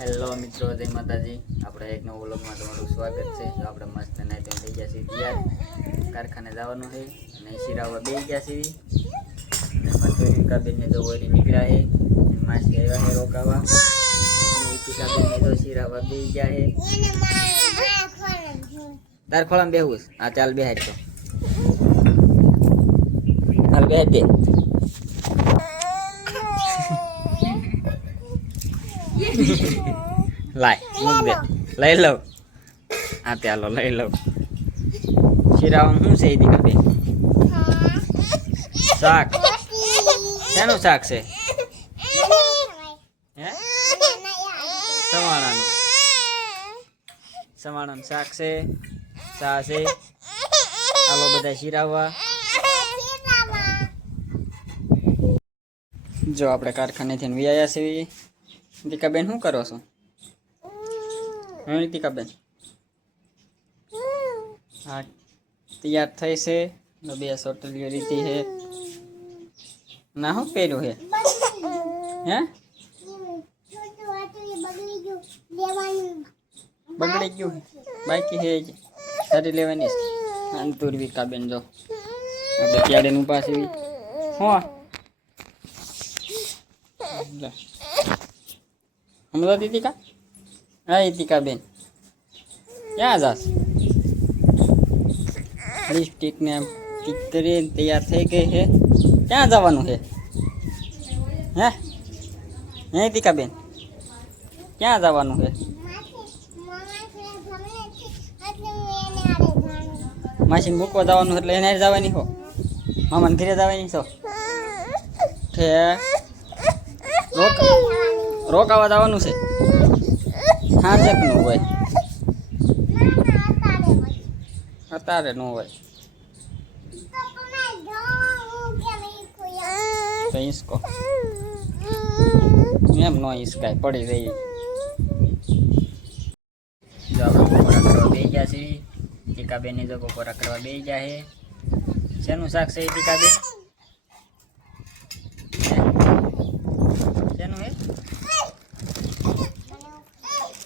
Hello મિત્રો, જય માતાજી। આપણે એક નવો વ્લોગમાં તમારું સ્વાગત છે। તો આપણે મસ્ત નાઈ ધોઈને થઈ ગયા છીએ તૈયાર, કારખાને જવાનું છે અને શિરાવા બેસી ગયા છીએ। મજૂરી કાબીને તો વળી નીકળ્યા છે, માસી આવ્યા છે રોકાવા, કાબીને તો શિરાવા બેસી ગયા છે। તાર ખોળામાં બેહું? હા ચાલ બેહાડ તો, હાલ બેહાડ દે। લાય મૂક દે, લઈ લઉં। હા ચાલો લઈ લઉં। શિરાવાનું શું છે દીકા બેન? શાક? શેનું શાક છે? હે? સવાણાનું? સવાણાનું શાક છે, ચા છે। ચાલો બધા શિરાવવા। જો આપણે કારખાનેથી વ્યાયા છીએ। દીકાબેન શું કરો છો? દીકાબેન હા તૈયાર થઈ છે, બે સોટલીઓ રીતી છે ના શું પહેર્યું છે? હે બગડી ગયું બાકી છે સારી લેવાની અંતુરવી કાબેન જો આપણે ક્યારે નું પાસે હો હમણાં દીદી કા હા દીકા બેન ક્યાં જાસ? લિપસ્ટિક ને ટીક કરી તૈયાર થઈ ગઈ છે, ક્યાં જવાનું છે? હે હે દીકા બેન ક્યાં જવાનું છે? માસીને મૂકવા જવાનું એટલે એને જવાની હો? મામાને ઘરે જવાની છો? રોકાવા જવાનું છે? હા જક નું હોય અત્યારે નું હોય તો ઈસકો એમ નો ઈસકાય પડી રહી। જો આપણે બપોરા કરવા બેસી ગયા છીએ, ટીકાબેનની જો બપોરા કરવા બેસી ગયા છે। શેનું શાક છે ટીકાબેન? શેનું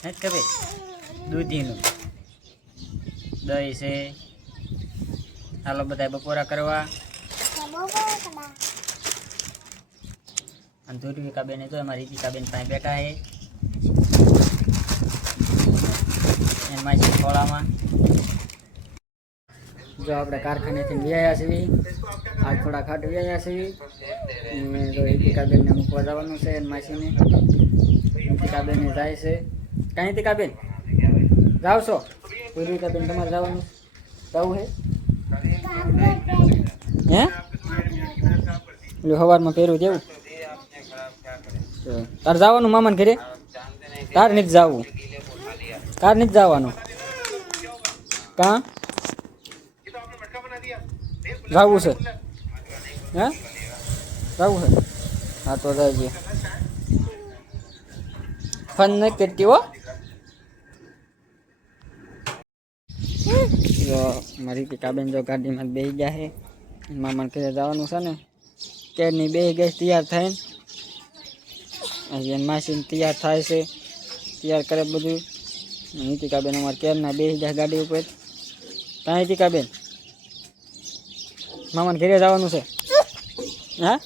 હે ખબર? દૂધીનું દહીં છે। હાલો બધા બપોરા કરવા। અને ધુરવિકા બેન તો અમારી રીતિકા બેન પાસે બેઠા છે એમાં છે ખોળામાં। જો આપણે કારખાનેથી વ્યાયા છીએ, આજ થોડા ખાટ વ્યાયા છીએ। તો રીતિકા બેનને મૂકવા જવાનું છે અને માસીને રીતિકા બેન જાય છે। કાંઈ રીતિકા બેન જાવ છો? રીતિકા બેન તમારે જવાનું જવું છે? હે એટલે સવારમાં પહેર્યું તેવું? તાર જવાનું મામાને ઘરે? તાર નથી જવું? તાર નથી જવાનું? કાં જવું છે? હે જવું છે? હા તો જઈએ, ફન નથી કરતી હો। જો મારી ટીકાબેન જો ગાડીમાં બેસી ગયા છે, મામાને ઘરે જવાનું છે ને કેરની બેસી ગઈ તૈયાર થઈને। અહીંયા માસીને તૈયાર થાય છે, તૈયાર કરે બધું। નીતિકાબેન અમારે કેરના બેસી જાય ગાડી ઉપર। કાંઈ નીતિકાબેન મામાને ઘરે જવાનું છે? હા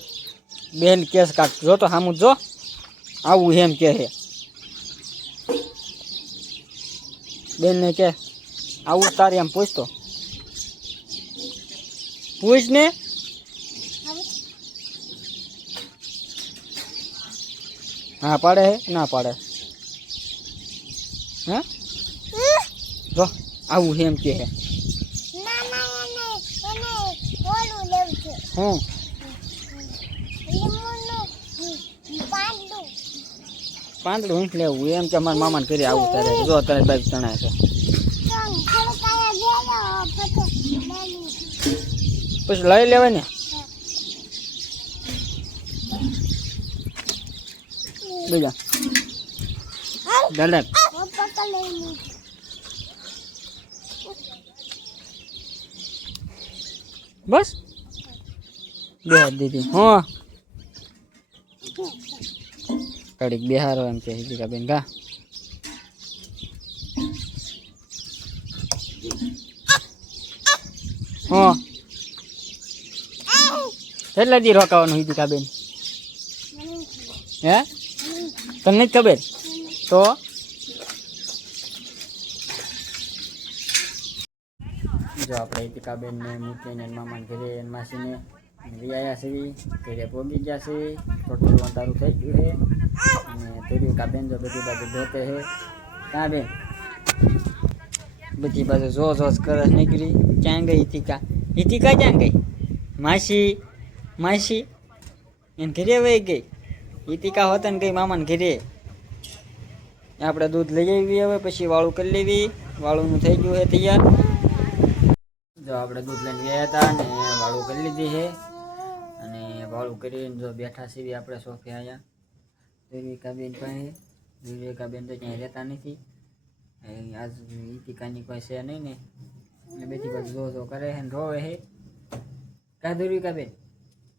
બેન કેસ કાઢ જો તો સામું જો આવું એમ કે છે બેન ને કે આવું તારે એમ પૂછતો પૂછ ને। હા પાડે હે ના પાડે? હા જો આવું એમ કે હે હું પાંદડું ઊંટ લેવું એમ કે મારા મામાને ઘરે આવું તારે જો તારે બાઈક તણાય છે પછી લઈ લેવાય ને બીજા દાદા બસ બેહાર દીધી હા કડીક બેહારો એમ કે દીકા બેન કા હા કેટલા દી રોકાવાનું હિતિકા બેન હે તને નથી ખબર તો જો આપણે હિતિકા બેન ને મૂકીને મામા ઘરે માસીને વિયાયા સીવી ઘરે પોગી ગયા છે થોડું અંધારું થઈ ગયું છે અને હિતિકા બેન જો બધી બાજુ ધોતે છે ક્યાં બેન બધી બાજુ જો કરે નીકળી ક્યાં ગઈ હિતિકા હિતિકા ક્યાં ગઈ માસી માસી એને ઘરે વહી ગઈ હિતિકા હોતા ને ગઈ મામાને ઘરે આપણે દૂધ લઈ આવી હવે પછી વાળું કરી લેવી વાળુંનું થઈ ગયું છે તૈયાર જો આપણે દૂધ લઈને ગયા હતા ને વાળું કરી લીધી છે અને વાળું કરીને જો બેઠા સીવી આપણે સોફે આવ્યા વિવેકાબેન પાસે વિવેકાબેન તો ક્યાંય રહેતા નથી આજ હિતિકાની કોઈ છે નહીં ને બધી બાજુ જો કરે છે ને રોવે છે કા વિવેકાબેન